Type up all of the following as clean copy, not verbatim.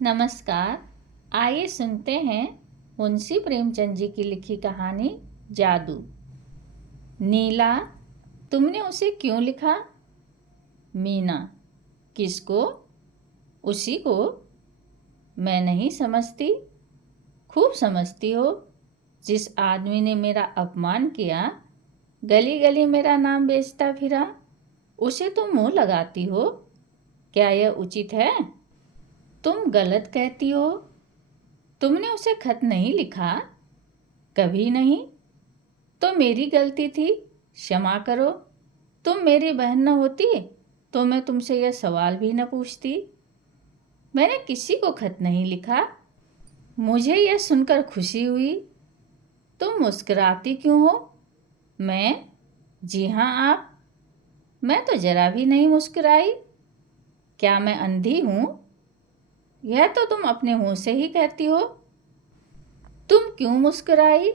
नमस्कार। आइए सुनते हैं मुंशी प्रेमचंद जी की लिखी कहानी जादू। नीला, तुमने उसे क्यों लिखा? मीना, किसको? उसी को। मैं नहीं समझती। खूब समझती हो। जिस आदमी ने मेरा अपमान किया, गली गली मेरा नाम बेचता फिरा, उसे तुम मुंह लगाती हो। क्या यह उचित है? तुम गलत कहती हो। तुमने उसे खत नहीं लिखा? कभी नहीं। तो मेरी गलती थी, क्षमा करो। तुम मेरी बहन न होती तो मैं तुमसे यह सवाल भी न पूछती। मैंने किसी को खत नहीं लिखा। मुझे यह सुनकर खुशी हुई। तुम मुस्कुराती क्यों हो? मैं? जी हाँ, आप। मैं तो जरा भी नहीं मुस्कुराई। क्या मैं अंधी हूँ? यह तो तुम अपने मुंह से ही कहती हो। तुम क्यों मुस्कुराई?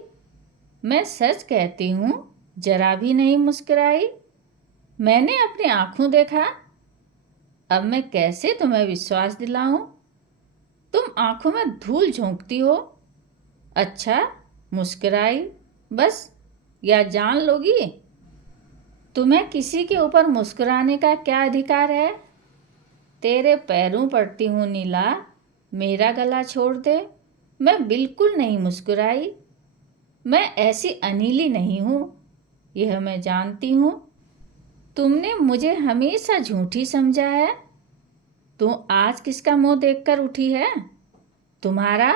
मैं सच कहती हूँ, जरा भी नहीं मुस्कुराई। मैंने अपनी आंखों देखा। अब मैं कैसे तुम्हें विश्वास दिलाऊं? तुम आंखों में धूल झोंकती हो। अच्छा, मुस्कुराई बस, या जान लोगी? तुम्हें किसी के ऊपर मुस्कुराने का क्या अधिकार है? तेरे पैरों पड़ती हूँ नीला, मेरा गला छोड़ दे। मैं बिल्कुल नहीं मुस्कुराई। मैं ऐसी अनिली नहीं हूँ, यह मैं जानती हूँ। तुमने मुझे हमेशा झूठी समझा है। तू आज किसका मुंह देखकर उठी है? तुम्हारा।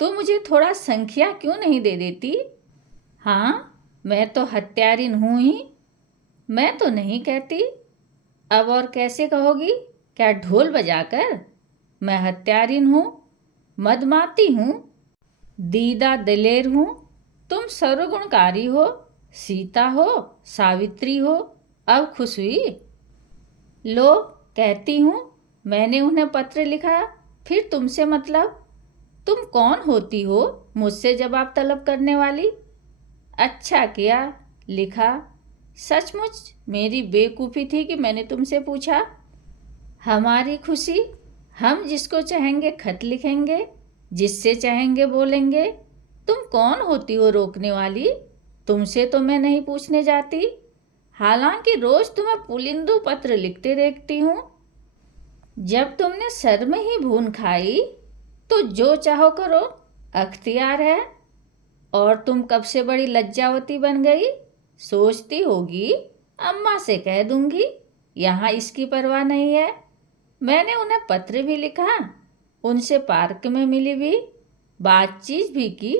तो मुझे थोड़ा संख्या क्यों नहीं दे देती? हाँ, मैं तो हत्यारिन हूँ ही। मैं तो नहीं कहती। अब और कैसे कहोगी? क्या ढोल बजाकर? मैं हत्यारिन हूँ, मदमाती हूँ, दीदा दिलेर हूँ। तुम सर्वगुणकारी हो, सीता हो, सावित्री हो। अब खुश हुई? लो, कहती हूँ, मैंने उन्हें पत्र लिखा, फिर तुमसे मतलब? तुम कौन होती हो मुझसे जवाब तलब करने वाली? अच्छा किया, लिखा। सचमुच मेरी बेवकूफ़ी थी कि मैंने तुमसे पूछा। हमारी खुशी, हम जिसको चाहेंगे खत लिखेंगे, जिससे चाहेंगे बोलेंगे। तुम कौन होती हो रोकने वाली? तुमसे तो मैं नहीं पूछने जाती। हालांकि रोज तुम्हें पुलिंदू पत्र लिखते देखती हूँ। जब तुमने सर में ही भून खाई तो जो चाहो करो, अख्तियार है। और तुम कब से बड़ी लज्जावती बन गई? सोचती होगी अम्मा से कह दूंगी, यहाँ इसकी परवाह नहीं है। मैंने उन्हें पत्र भी लिखा, उनसे पार्क में मिली भी, बातचीत भी की।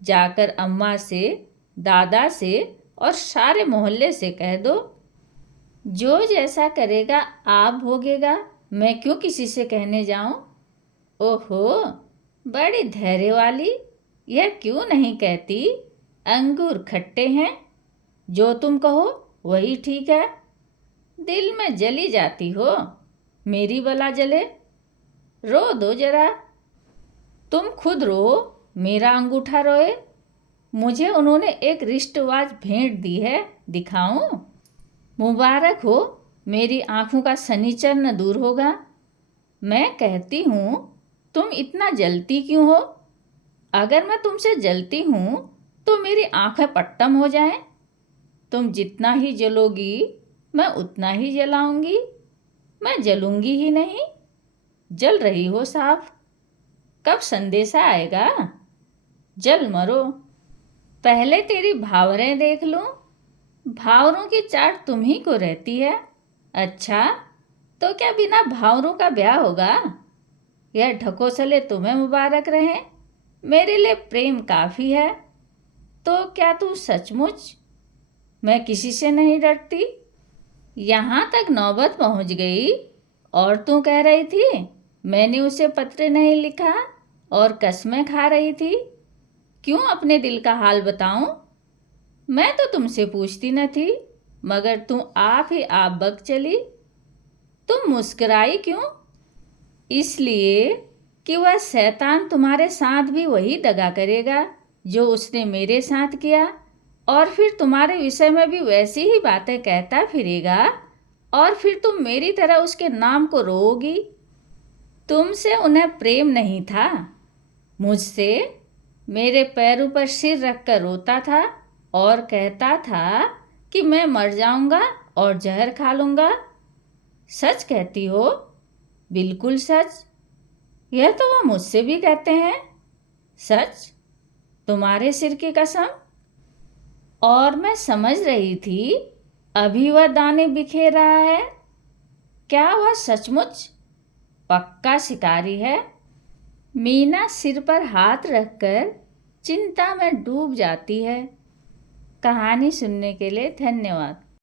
जाकर अम्मा से, दादा से और सारे मोहल्ले से कह दो। जो जैसा करेगा आप भोगेगा। मैं क्यों किसी से कहने जाऊं? ओहो, बड़ी धैर्य वाली। यह क्यों नहीं कहती अंगूर खट्टे हैं? जो तुम कहो वही ठीक है। दिल में जली जाती हो, मेरी बला जले। रो दो जरा। तुम खुद रो, मेरा अंगूठा रोए। मुझे उन्होंने एक रिश्तवाज भेंट दी है, दिखाऊं? मुबारक हो, मेरी आंखों का शनिचर न दूर होगा। मैं कहती हूँ, तुम इतना जलती क्यों हो? अगर मैं तुमसे जलती हूँ तो मेरी आंखें पट्टम हो जाएं। तुम जितना ही जलोगी मैं उतना ही जलाऊंगी। मैं जलूंगी ही नहीं। जल रही हो साफ। कब संदेशा आएगा? जल मरो। पहले तेरी भावरें देख लूं। भावरों की चाट तुम ही को रहती है। अच्छा, तो क्या बिना भावरों का ब्याह होगा? यह ढकोसले तुम्हें मुबारक रहें। मेरे लिए प्रेम काफ़ी है। तो क्या तू सचमुच? मैं किसी से नहीं डरती। यहाँ तक नौबत पहुँच गई और तू कह रही थी मैंने उसे पत्र नहीं लिखा, और कसमें खा रही थी। क्यों अपने दिल का हाल बताऊं? मैं तो तुमसे पूछती न थी, मगर तुम आप ही आप बक चली। तुम मुस्कुराई क्यों? इसलिए कि वह शैतान तुम्हारे साथ भी वही दगा करेगा जो उसने मेरे साथ किया, और फिर तुम्हारे विषय में भी वैसी ही बातें कहता फिरेगा, और फिर तुम मेरी तरह उसके नाम को रोओगी। तुमसे उन्हें प्रेम नहीं था, मुझसे मेरे पैरों पर सिर रखकर रोता था और कहता था कि मैं मर जाऊंगा और जहर खा लूंगा। सच कहती हो? बिल्कुल सच। यह तो वह मुझसे भी कहते हैं। सच? तुम्हारे सिर की कसम। और मैं समझ रही थी अभी वह दाने बिखेर रहा है। क्या वह सचमुच पक्का शिकारी है? मीना सिर पर हाथ रखकर चिंता में डूब जाती है। कहानी सुनने के लिए धन्यवाद।